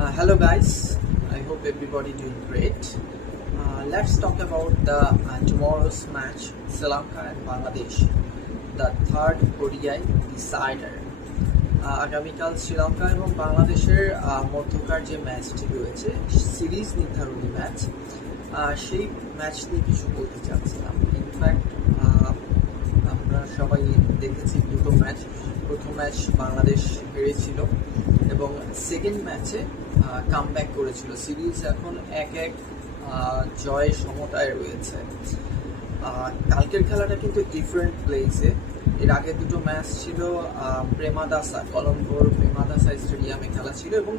Hello guys, I hope everybody doing great. Let's talk about the tomorrow's match, Sri Lanka and Bangladesh, the third ODI decider. আগামীকাল শ্রীলঙ্কা এবং বাংলাদেশের মধ্যকার যে ম্যাচটি রয়েছে সিরিজ নির্ধারণী ম্যাচ, সেই ম্যাচ নিয়ে কিছু বলতে চাচ্ছিলাম। ইনফ্যাক্ট আমরা সবাই দেখেছি দুটো ম্যাচ। প্রথম ম্যাচ বাংলাদেশ হেরেছিল এবং সেকেন্ড ম্যাচে কামব্যাক করেছিল। সিরিজ এখন 1-1 জয় সমতায় রয়েছে। কালকের খেলাটা কিন্তু ডিফারেন্ট প্লেসে। এর আগে দুটো ম্যাচ ছিল প্রেমাদাসা, কলম্বোর প্রেমাদাসা স্টেডিয়ামে খেলা ছিল এবং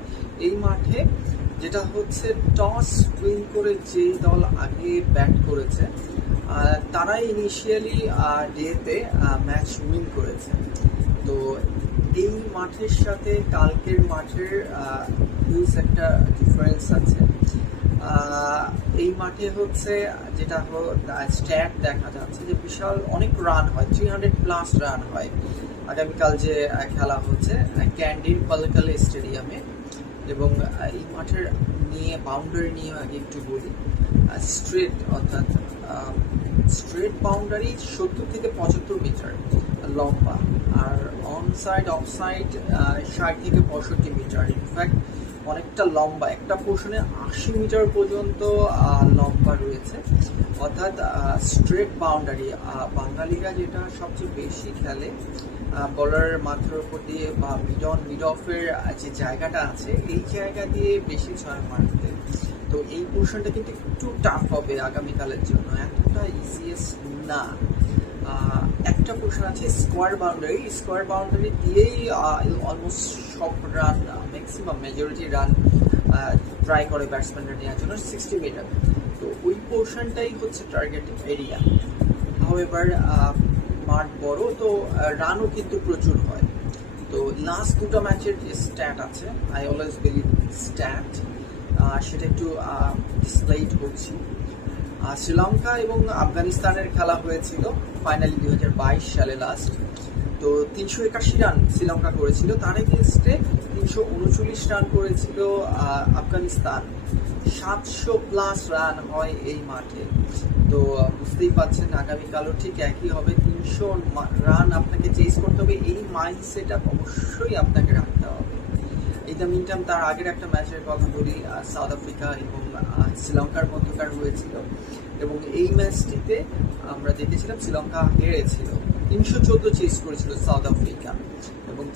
এই মাঠে যেটা হচ্ছে টস উইন করে যেই দল আগে ব্যাট করেছে তারাই ইনিশিয়ালি ডেতে ম্যাচ উইন করেছে। তো এই মাঠের সাথে কালকের মাঠের হিউজ একটা ডিফারেন্স আছে। এই মাঠে হচ্ছে যেটা স্ট্যাট দেখা যাচ্ছে যে বিশাল অনেক রান হয়, 300+ রান হয়। আগামীকাল যে খেলা হচ্ছে ক্যান্ডির পালকালে স্টেডিয়ামে, এবং এই মাঠের নিয়ে বাউন্ডারি নিয়ে আগে একটু বলি। স্ট্রেট অর্থাৎ স্ট্রেট বাউন্ডারি 70 থেকে 75 মিটার লম্বা, আর অন সাইড অফ সাইড 60 থেকে 65 মিটার। ইনফ্যাক্ট অনেকটা লম্বা, একটা পোর্শনে 80 মিটার পর্যন্ত লম্বা রয়েছে। অর্থাৎ স্ট্রেট বাউন্ডারি। বাঙালিরা যেটা সবচেয়ে বেশি খেলে বলারের মাথার উপর দিয়ে বা মিড অফের যে জায়গাটা আছে এই জায়গা দিয়ে বেশি ছয় মারতে। তো এই পোর্শনটা কিন্তু একটু টাফ হবে আগামীকালের জন্য, এতটা ইজিয়েস্ট না। একটা পোর্শন আছে স্কোয়ার বাউন্ডারি দিয়েই অলমোস্ট সব run, maximum majority run try করে ব্যাটসম্যানরা নেওয়ার জন্য 60 মিটার। তো ওই পোর্শনটাই হচ্ছে টার্গেট এরিয়া। হাউএভার মাঠ বড়, তো রানও কিন্তু প্রচুর হয়। তো লাস্ট দুটো ম্যাচের যে স্ট্যাট আছে, আই অলওয়েজ বিলিভ স্ট্যাট, সেটা একটু ডিসপ্লেড করছি। শ্রীলঙ্কা এবং আফগানিস্তানের খেলা হয়েছিল ফাইনালি 2022 সালে লাস্ট। তো 381 রান শ্রীলঙ্কা করেছিল, তার এগেইনস্টে 339 রান করেছিল আফগানিস্তান। 700+ রান হয় এই মাঠে। তো বুঝতেই পারছেন আগামীকালও ঠিক একই হবে। 300 রান আপনাকে চেস করতে হবে, এই মাইন্ডসেট অবশ্যই আপনাকে রাখতে হবে। এই দ্য মিন টাইম তার আগের একটা ম্যাচের কথা বলি, সাউথ আফ্রিকা এবং শ্রীলঙ্কার মধ্যকার হয়েছিল, এবং এই ম্যাচটিতে আমরা দেখেছিলাম শ্রীলঙ্কা হেরেছিল। 314 চেস করেছিল সাউথ আফ্রিকা।